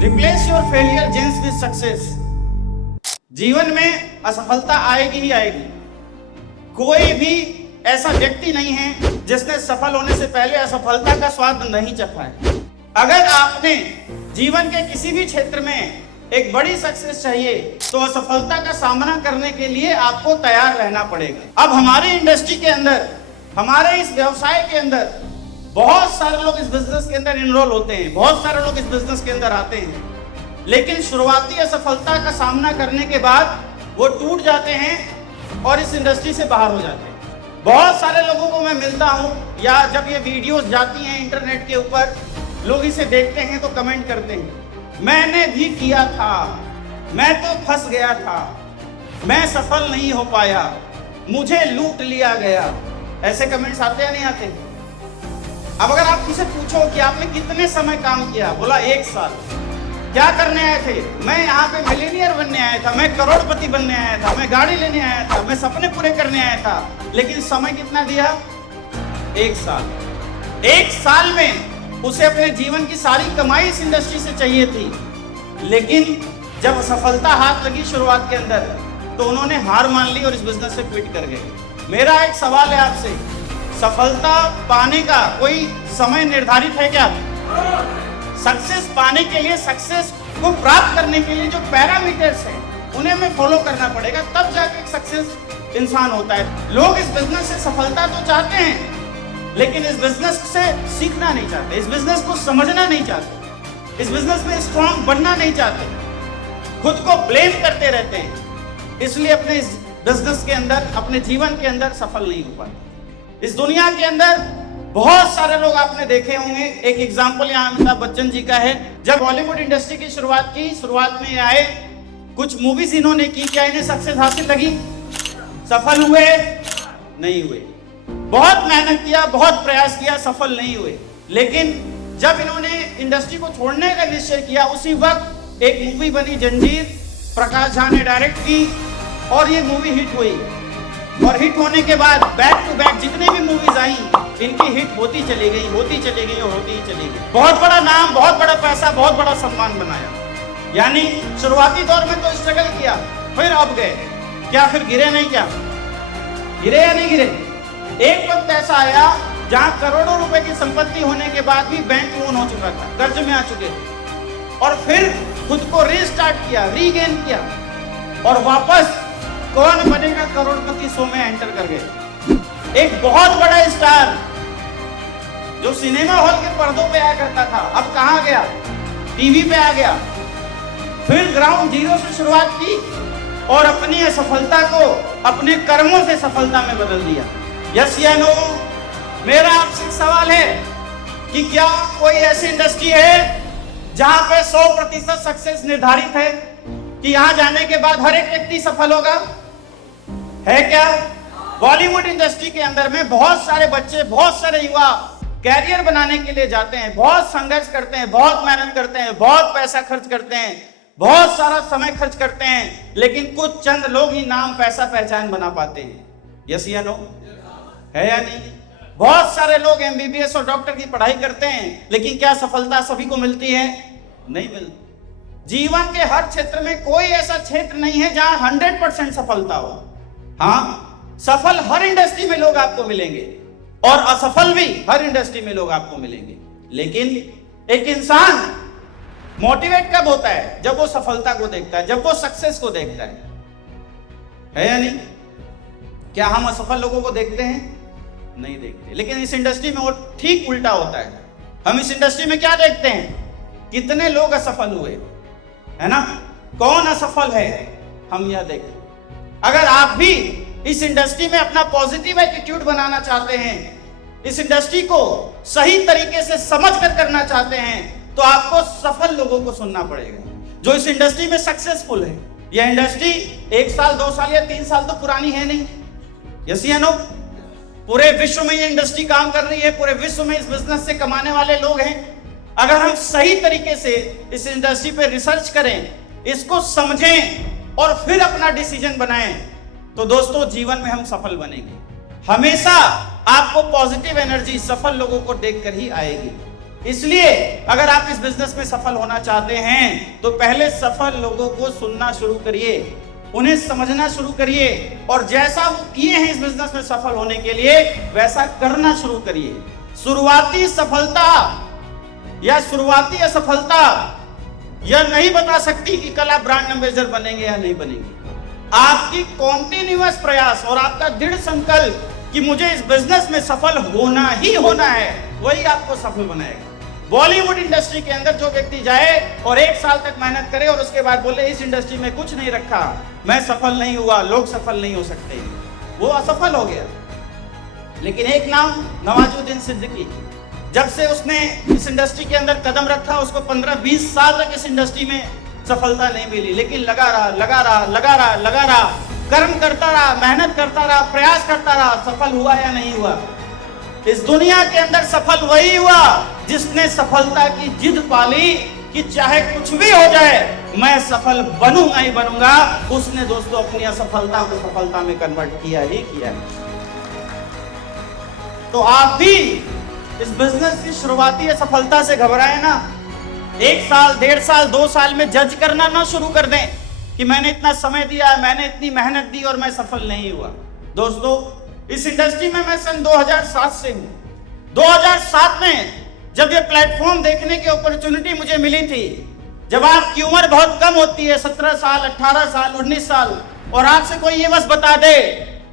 Replace your failure genes with success. जीवन में असफलता आएगी ही आएगी। कोई भी ऐसा व्यक्ति नहीं है जिसने सफल होने से पहले असफलता का स्वाद नहीं चखा है। अगर आपने जीवन के किसी भी क्षेत्र में एक बड़ी सक्सेस चाहिए तो असफलता का सामना करने के लिए आपको तैयार रहना पड़ेगा। अब हमारी इंडस्ट्री के अंदर, हमारे इस व्यवसाय के अंदर बहुत सारे लोग इस बिजनेस के अंदर इनरोल होते हैं, बहुत सारे लोग इस बिजनेस के अंदर आते हैं, लेकिन शुरुआती असफलता का सामना करने के बाद वो टूट जाते हैं और इस इंडस्ट्री से बाहर हो जाते हैं। बहुत सारे लोगों को मैं मिलता हूँ या जब ये वीडियोस जाती हैं इंटरनेट के ऊपर, लोग इसे देखते हैं तो कमेंट करते हैं, मैंने भी किया था, मैं तो फंस गया था, मैं सफल नहीं हो पाया, मुझे लूट लिया गया। ऐसे कमेंट्स आते या नहीं आते? अब अगर आप किसी पूछो कि आपने कितने समय काम किया, बोला 1 साल। क्या करने आए थे? मैं यहाँ पे मिलीनियर बनने आया था, मैं करोड़पति बनने आया था, मैं गाड़ी लेने आया था, मैं सपने पूरे करने आया था। लेकिन समय कितना दिया? 1 साल। 1 साल में उसे अपने जीवन की सारी कमाई इस इंडस्ट्री से चाहिए थी, लेकिन जब असफलता हाथ लगी शुरुआत के अंदर तो उन्होंने हार मान ली और इस बिजनेस से क्विट कर गए। मेरा एक सवाल है आपसे, सफलता पाने का कोई समय निर्धारित है क्या? सक्सेस पाने के लिए, सक्सेस को प्राप्त करने के लिए जो पैरामीटर्स हैं उन्हें हमें फॉलो करना पड़ेगा, तब जाके एक सक्सेस इंसान होता है। लोग इस बिजनेस से सफलता तो चाहते हैं, लेकिन इस बिजनेस से सीखना नहीं चाहते, इस बिजनेस को समझना नहीं चाहते, इस बिजनेस में स्ट्रांग बनना नहीं चाहते, खुद को ब्लेम करते रहते हैं, इसलिए अपने इस बिजनेस के अंदर, अपने जीवन के अंदर सफल नहीं हो पाते। इस दुनिया के अंदर बहुत सारे लोग आपने देखे होंगे। एक एग्जाम्पल यहाँ अमिताभ बच्चन जी का है। जब बॉलीवुड इंडस्ट्री की शुरुआत में आए, कुछ मूवीज इन्होंने की, क्या इन्हें सक्सेस हासिल लगी? सफल हुए? नहीं हुए। बहुत मेहनत किया, बहुत प्रयास किया, सफल नहीं हुए। लेकिन जब इन्होंने इंडस्ट्री को छोड़ने का निश्चय किया, उसी वक्त एक मूवी बनी जंजीर, प्रकाश झा ने डायरेक्ट की और ये मूवी हिट हुई। और हिट होने के बाद बैक टू बैक जितने भी मूवीज आई, इनकी हिट होती चली गई, होती चली गई और होती ही चली गई। बहुत बड़ा नाम, बहुत बड़ा पैसा, बहुत बड़ा सम्मान बनाया। यानी शुरुआती दौर में तो स्ट्रगल किया, फिर अब गए। क्या फिर गिरे नहीं? क्या गिरे या नहीं गिरे? एक वक्त ऐसा आया जहां करोड़ों रुपए की संपत्ति होने के बाद भी बैंक लोन हो चुका था, कर्ज में आ चुके थे, और फिर खुद को रीस्टार्ट किया, रीगेन किया और वापस कौन बनेगा करोड़पति शो में एंटर कर गए। एक बहुत बड़ा स्टार जो सिनेमा हॉल के पर्दों पे आया करता था, अब कहां गया? टीवी पे आ गया। फिर ग्राउंड जीरो से शुरुआत की और अपनी असफलता को अपने कर्मों से सफलता में बदल दिया। यस या नो? मेरा आपसे एक सवाल है कि क्या कोई ऐसी इंडस्ट्री है जहां पे 100% सक्सेस निर्धारित है कि यहां जाने के बाद हर एक व्यक्ति सफल होगा? है क्या? बॉलीवुड इंडस्ट्री के अंदर में बहुत सारे बच्चे, बहुत सारे युवा कैरियर बनाने के लिए जाते हैं, बहुत संघर्ष करते हैं, बहुत मेहनत करते हैं, बहुत पैसा खर्च करते हैं, बहुत सारा समय खर्च करते हैं, लेकिन कुछ चंद लोग ही नाम, पैसा, पहचान बना पाते हैं। यस या नो? है या नहीं? बहुत सारे लोग एमबीबीएस और डॉक्टर की पढ़ाई करते हैं, लेकिन क्या सफलता सभी को मिलती है? नहीं मिलती। जीवन के हर क्षेत्र में कोई ऐसा क्षेत्र नहीं है जहां 100% सफलता हो। हाँ, सफल हर इंडस्ट्री में लोग आपको मिलेंगे और असफल भी हर इंडस्ट्री में लोग आपको मिलेंगे, लेकिन एक इंसान मोटिवेट कब होता है? जब वो सफलता को देखता है, जब वो सक्सेस को देखता है या नहीं? क्या हम असफल लोगों को देखते हैं? नहीं देखते। लेकिन इस इंडस्ट्री में वो ठीक उल्टा होता है। हम इस इंडस्ट्री में क्या देखते हैं? कितने लोग असफल हुए, है ना? कौन असफल है, हम यह देखते हैं। अगर आप भी इस इंडस्ट्री में अपना पॉजिटिव एटीट्यूड बनाना चाहते हैं, इस इंडस्ट्री को सही तरीके से समझ कर करना चाहते हैं, तो आपको सफल लोगों को सुनना पड़ेगा जो इस इंडस्ट्री में सक्सेसफुल है। यह इंडस्ट्री 1 साल, 2 साल या 3 साल तो पुरानी है नहीं। यस या नो? पूरे विश्व में ये इंडस्ट्री काम कर रही है, पूरे विश्व में इस बिजनेस से कमाने वाले लोग हैं। अगर हम सही तरीके से इस इंडस्ट्री पे रिसर्च करें, इसको समझें और फिर अपना डिसीजन बनाएं, तो दोस्तों जीवन में हम सफल बनेंगे। हमेशा आपको पॉजिटिव एनर्जी सफल लोगों को देखकर ही आएगी। इसलिए अगर आप इस बिजनेस में सफल होना चाहते हैं तो पहले सफल लोगों को सुनना शुरू करिए, उन्हें समझना शुरू करिए और जैसा वो किए हैं इस बिजनेस में सफल होने के लिए वैसा करना शुरू करिए। शुरुआती सफलता या शुरुआती असफलता यह नहीं बता सकती कि कल आप ब्रांड एम्बेसडर बनेंगे या नहीं बनेंगे। आपकी कॉन्टिन्यूअस प्रयास और आपका दृढ़ संकल्प कि मुझे इस बिजनेस में सफल होना ही होना है, वही आपको सफल बनाएगा। बॉलीवुड इंडस्ट्री के अंदर जो व्यक्ति जाए और 1 साल तक मेहनत करे और उसके बाद बोले इस इंडस्ट्री में कुछ नहीं रखा, मैं सफल नहीं हुआ, लोग सफल नहीं हो सकते, वो असफल हो गया। लेकिन एक नाम नवाजुद्दीन सिद्दीकी, जब से उसने इस इंडस्ट्री के अंदर कदम रखा उसको 15-20 साल तक इस इंडस्ट्री में सफलता नहीं मिली, लेकिन लगा रहा, कर्म करता रहा, मेहनत करता रहा, प्रयास करता रहा। सफल हुआ या नहीं हुआ? इस दुनिया के अंदर सफल वही हुआ जिसने सफलता की जिद पाली कि चाहे कुछ भी हो जाए मैं सफल बनूंगा ही बनूंगा। उसने दोस्तों अपनी असफलता को सफलता में कन्वर्ट किया ही किया। तो आप भी इस बिजनेस की शुरुआती असफलता से घबराए ना। 1 साल, 1.5 साल, 2 साल में जज करना ना शुरू कर दें कि मैंने इतना समय दिया, मैंने इतनी मेहनत दी और मैं सफल नहीं हुआ। दोस्तों इस इंडस्ट्री में मैं सन 2007 से हूं। 2007 में जब ये प्लेटफॉर्म देखने की अपॉर्चुनिटी मुझे मिली थी, जब आपकी उम्र बहुत कम होती है, 17 साल, 18 साल, 19 साल, और आपसे कोई ये बस बता दे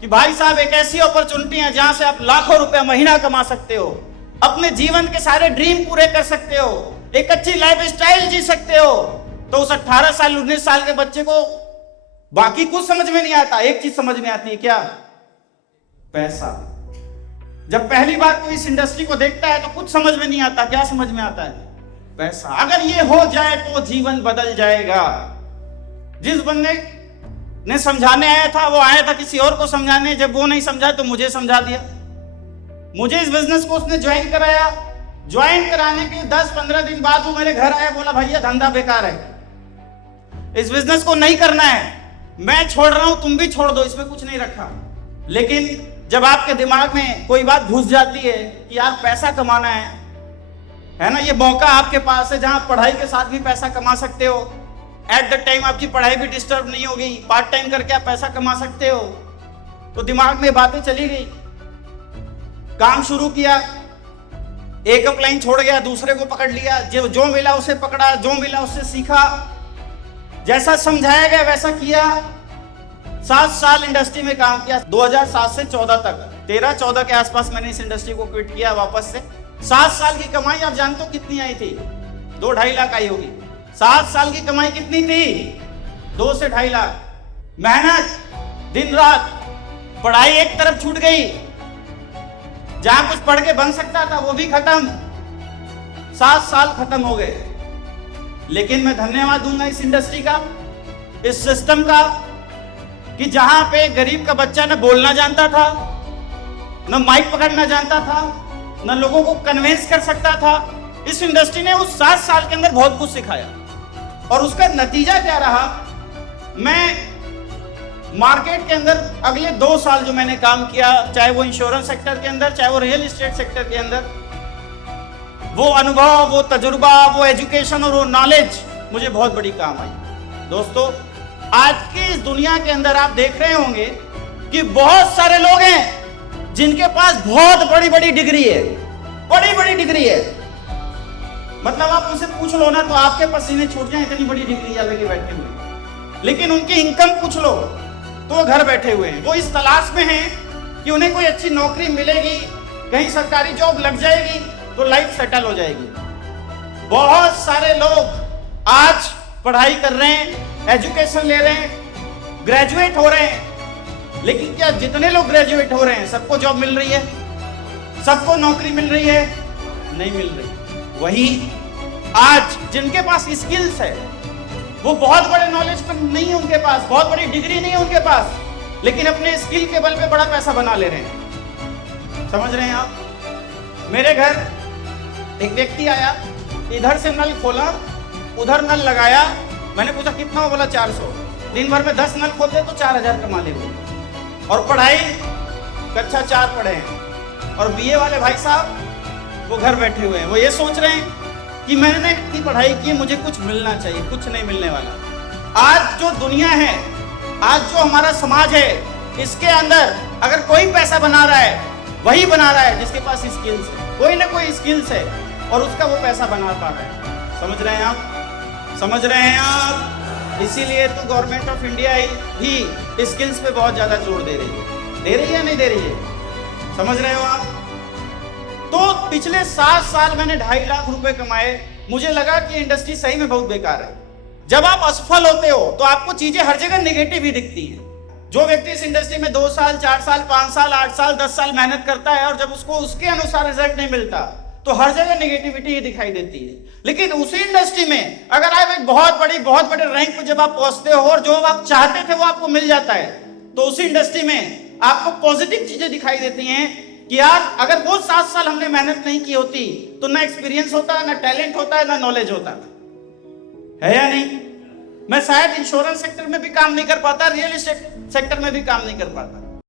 कि भाई साहब एक ऐसी अपॉर्चुनिटी है जहां से आप लाखों रुपए महीना कमा सकते हो, अपने जीवन के सारे ड्रीम पूरे कर सकते हो, एक अच्छी लाइफ स्टाइल जी सकते हो, तो उस 18 साल 19 साल के बच्चे को बाकी कुछ समझ में नहीं आता। एक चीज समझ में आती है, क्या? पैसा। जब पहली बार कोई इस इंडस्ट्री को देखता है तो कुछ समझ में नहीं आता। क्या समझ में आता है? पैसा। अगर ये हो जाए तो जीवन बदल जाएगा। जिस बंदे ने समझाने आया था वो आया था किसी और को समझाने, जब वो नहीं समझा तो मुझे समझा दिया। मुझे इस बिजनेस को उसने ज्वाइन कराया। ज्वाइन कराने के 10-15 दिन बाद वो मेरे घर आया, बोला भैया धंधा बेकार है, इस बिजनेस को नहीं करना है, मैं छोड़ रहा हूं, तुम भी छोड़ दो, इसमें कुछ नहीं रखा। लेकिन जब आपके दिमाग में कोई बात घुस जाती है कि यार पैसा कमाना है ना, ये मौका आपके पास है जहां पढ़ाई के साथ भी पैसा कमा सकते हो, एट द टाइम आपकी पढ़ाई भी डिस्टर्ब नहीं होगी, पार्ट टाइम करके आप पैसा कमा सकते हो, तो दिमाग में बातें चली गई। काम शुरू किया, एक अपलाइन छोड़ गया, दूसरे को पकड़ लिया, जो मिला उसे पकड़ा, जो मिला उससे सीखा, जैसा समझाया गया वैसा किया। 7 साल इंडस्ट्री में काम किया, 2007 से 14 तक, 13-14 के आसपास मैंने इस इंडस्ट्री को क्विट किया वापस से। 7 साल की कमाई आप जानते हो कितनी आई थी? 2-2.5 लाख आई होगी। 7 साल की कमाई कितनी थी? 2 से 2.5 लाख। मेहनत, दिन रात, पढ़ाई एक तरफ छूट गई, जहां कुछ पढ़ के बन सकता था वो भी खत्म। 7 साल खत्म हो गए। लेकिन मैं धन्यवाद दूंगा इस इंडस्ट्री का, इस सिस्टम का, कि जहां पे गरीब का बच्चा न बोलना जानता था, न माइक पकड़ना जानता था, न लोगों को कन्विंस कर सकता था, इस इंडस्ट्री ने उस 7 साल के अंदर बहुत कुछ सिखाया। और उसका नतीजा क्या रहा? मैं मार्केट के अंदर अगले 2 साल जो मैंने काम किया, चाहे वो इंश्योरेंस सेक्टर के अंदर, चाहे वो रियल एस्टेट सेक्टर के अंदर, वो अनुभव, वो तजुर्बा, वो एजुकेशन और वो नॉलेज मुझे बहुत बड़ी काम आई। दोस्तों आज की इस दुनिया के अंदर आप देख रहे होंगे कि बहुत सारे लोग हैं जिनके पास बहुत बड़ी बड़ी डिग्री है, बड़ी बड़ी डिग्री है, मतलब आप उनसे पूछ लो ना तो आपके पसीने छूट जाए, इतनी बड़ी डिग्री लेके बैठे हुए। लेकिन उनकी इनकम पूछ लो तो वो घर बैठे हुए हैं। वो इस तलाश में हैं कि उन्हें कोई अच्छी नौकरी मिलेगी, कहीं सरकारी जॉब लग जाएगी तो लाइफ सेटल हो जाएगी। बहुत सारे लोग आज पढ़ाई कर रहे हैं, एजुकेशन ले रहे हैं, ग्रेजुएट हो रहे हैं, लेकिन क्या जितने लोग ग्रेजुएट हो रहे हैं सबको जॉब मिल रही है? सबको नौकरी मिल रही है? नहीं मिल रही। वही आज जिनके पास स्किल्स है, वो बहुत बड़े नॉलेज पर नहीं है उनके पास, बहुत बड़ी डिग्री नहीं है उनके पास, लेकिन अपने स्किल के बल पे बड़ा पैसा बना ले रहे हैं। समझ रहे हैं आप? मेरे घर एक व्यक्ति आया, इधर से नल खोला, उधर नल लगाया, मैंने पूछा कितना हो? बोला 400। दिन भर में 10 नल खोलते तो 4000 कमा ले वो। और पढ़ाई कक्षा 4 पढ़े हैं। और बीए वाले भाई साहब वो घर बैठे हुए हैं, वो ये सोच रहे हैं कि मैंने इतनी पढ़ाई की, मुझे कुछ मिलना चाहिए, कुछ नहीं मिलने वाला। आज जो दुनिया है, आज जो हमारा समाज है, इसके अंदर अगर कोई पैसा बना रहा है, वही बना रहा है जिसके पास स्किल्स है, कोई ना कोई स्किल्स है और उसका वो पैसा बना पा रहा है। समझ रहे हैं आप? समझ रहे हैं आप? इसीलिए तो गवर्नमेंट ऑफ इंडिया भी स्किल्स पे बहुत ज्यादा जोर दे रही है या नहीं दे रही है? समझ रहे हो आप? तो पिछले 7 साल मैंने 2.5 लाख रुपए कमाए। मुझे लगा कि इंडस्ट्री सही में बहुत बेकार है। जब आप असफल होते हो तो आपको चीजें हर जगह नेगेटिव ही दिखती हैं। जो व्यक्ति इस इंडस्ट्री में 2 साल, 4 साल, 5 साल, 8 साल, 10 साल मेहनत करता है और जब उसको उसके अनुसार रिजल्ट नहीं मिलता तो हर जगह नेगेटिविटी ही दिखाई देती है। लेकिन उसी इंडस्ट्री में अगर आप एक बहुत बड़े रैंक पे जब आप पहुंचते हो और जो आप चाहते थे वो आपको मिल जाता है, तो उसी इंडस्ट्री में आपको पॉजिटिव चीजें दिखाई देती हैं कि यार अगर वो 7 साल हमने मेहनत नहीं की होती तो ना एक्सपीरियंस होता, ना टैलेंट होता, ना नॉलेज होता। है या नहीं? मैं शायद इंश्योरेंस सेक्टर में भी काम नहीं कर पाता, रियल एस्टेट सेक्टर में भी काम नहीं कर पाता।